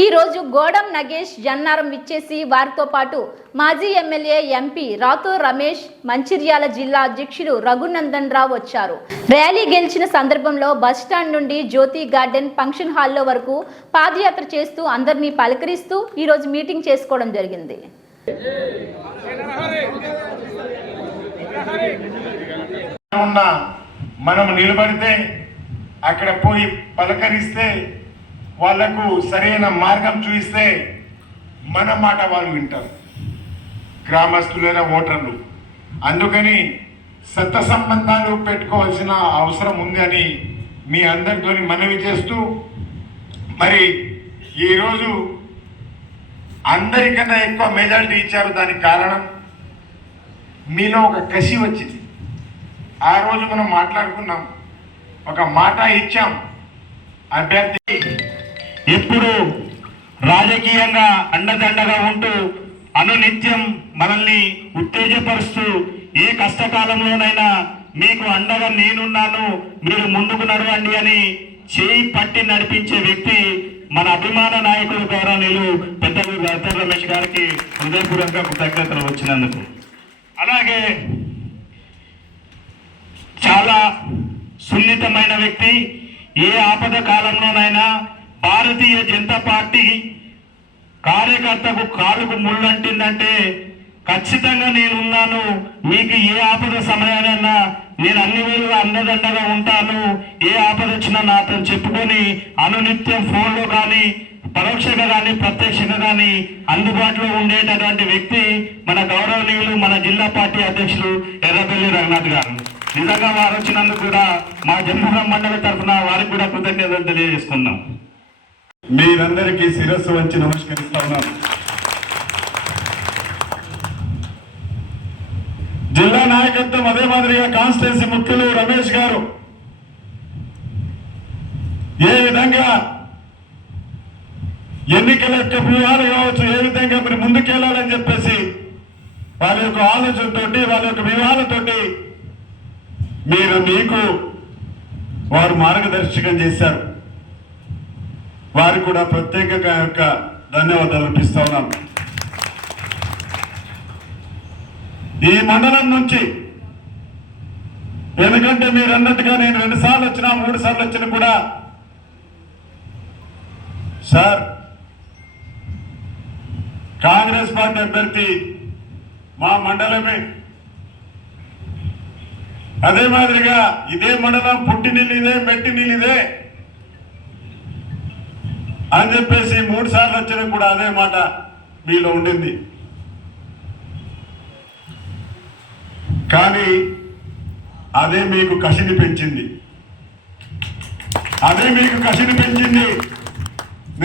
ఈ రోజు గోడం నగేష్ జన్నారం ఇచ్చేసి వారితో పాటు మాజీ ఎమ్మెల్యే ఎంపీ రాతో రమేష్ మంచిర్యాల జిల్లా అధ్యక్షుడు రఘునందన్ రావు వచ్చారు. ర్యాలీ గెలిచిన సందర్భంలో బస్టాండ్ నుండి జ్యోతి గార్డెన్ ఫంక్షన్ హాల్లో వరకు పాదయాత్ర చేస్తూ అందరినీ పలకరిస్తూ ఈరోజు మీటింగ్ చేసుకోవడం జరిగింది. మనం నిలబడితే అక్కడ పోయి పలకరిస్తే వాళ్ళకు సరైన మార్గం చూపిస్తే మన మాట వాళ్ళు వింటారు. గ్రామస్తులైన ఓటర్లు. అందుకని సత్త సంబంధాలు పెట్టుకోవాల్సిన అవసరం ఉంది అని మీ అందరితో మనవి చేస్తూ మరి ఈరోజు అందరికన్నా ఎక్కువ మెజారిటీ ఇచ్చారు దానికి కారణం మీలో ఒక కసి వచ్చింది. ఆ రోజు మనం మాట్లాడుకున్నాం. ఒక మాట ఇచ్చాం. అభ్యర్థి ఇప్పుడు రాజకీయంగా అండదండగా ఉంటూ అనునిత్యం మనల్ని ఉత్తేజపరుస్తూ ఏ కష్టకాలంలోనైనా మీకు అండగా నేనున్నాను మీరు ముందుకు నడవండి అని చేయి పట్టి నడిపించే వ్యక్తి మన అభిమాన నాయకుడు గౌరవనీయులు పెద్ద గౌతమ రమేష్ గారికి హృదయపూర్వక కృతజ్ఞతలు వచ్చినందుకు. అలాగే చాలా సున్నితమైన వ్యక్తి ఏ ఆపద కాలంలోనైనా భారతీయ జనతా పార్టీ కార్యకర్తకు కాలుకు ముళ్ళంటిందంటే ఖచ్చితంగా నేను ఉన్నాను మీకు ఏ ఆపద సమయానైనా నేను అన్ని వేలుగా అండదండగా ఉంటాను. ఏ ఆపద వచ్చినా నాతో చెప్పుకొని అనునిత్యం ఫోన్లో కానీ పరోక్షంగా కానీ ప్రత్యక్షంగా కానీ అందుబాటులో ఉండేటటువంటి వ్యక్తి మన గౌరవనీయులు మన జిల్లా పార్టీ అధ్యక్షులు ఎర్రపల్లి రఘునాథ్ గారు. నిజంగా వారు వచ్చినందుకు కూడా మా జన్మభూమి మండలి తరఫున వారికి కూడా కృతజ్ఞతలు తెలియజేసుకున్నాం మీరందరికీ శిరస్సు వచ్చి నమస్కరిస్తా ఉన్నాను. జిల్లా నాయకత్వం అదే మాదిరిగా కాన్స్టిట్యున్సీ ముఖ్యులు రమేష్ గారు. ఏ విధంగా ఎన్నికల యొక్క వ్యూహాలు కావచ్చు ఏ విధంగా మీరు ముందుకెళ్ళాలని చెప్పేసి వాళ్ళ యొక్క ఆలోచనతోటి వాళ్ళ యొక్క వ్యూహాలతోటి మీరు మీకు వారు మార్గదర్శకం చేశారు. వారికి కూడా ప్రత్యేకంగా యొక్క ధన్యవాదాలు అర్పిస్తా ఉన్నాను. ఈ మండలం నుంచి ఎందుకంటే మీరు అన్నట్టుగా నేను రెండు సార్లు వచ్చినా మూడు సార్లు వచ్చినా కూడా సార్ కాంగ్రెస్ పార్టీ అభ్యర్థి మా మండలమే. అదే మాదిరిగా ఇదే మండలం పుట్టి ఇదే మెట్టి ఇదే. అని చెప్పేసి మూడు సార్లు వచ్చినా కూడా అదే మాట మీలో ఉండింది. కానీ అదే మీకు కసిని పెంచింది. అదే మీకు కసిని పెంచింది.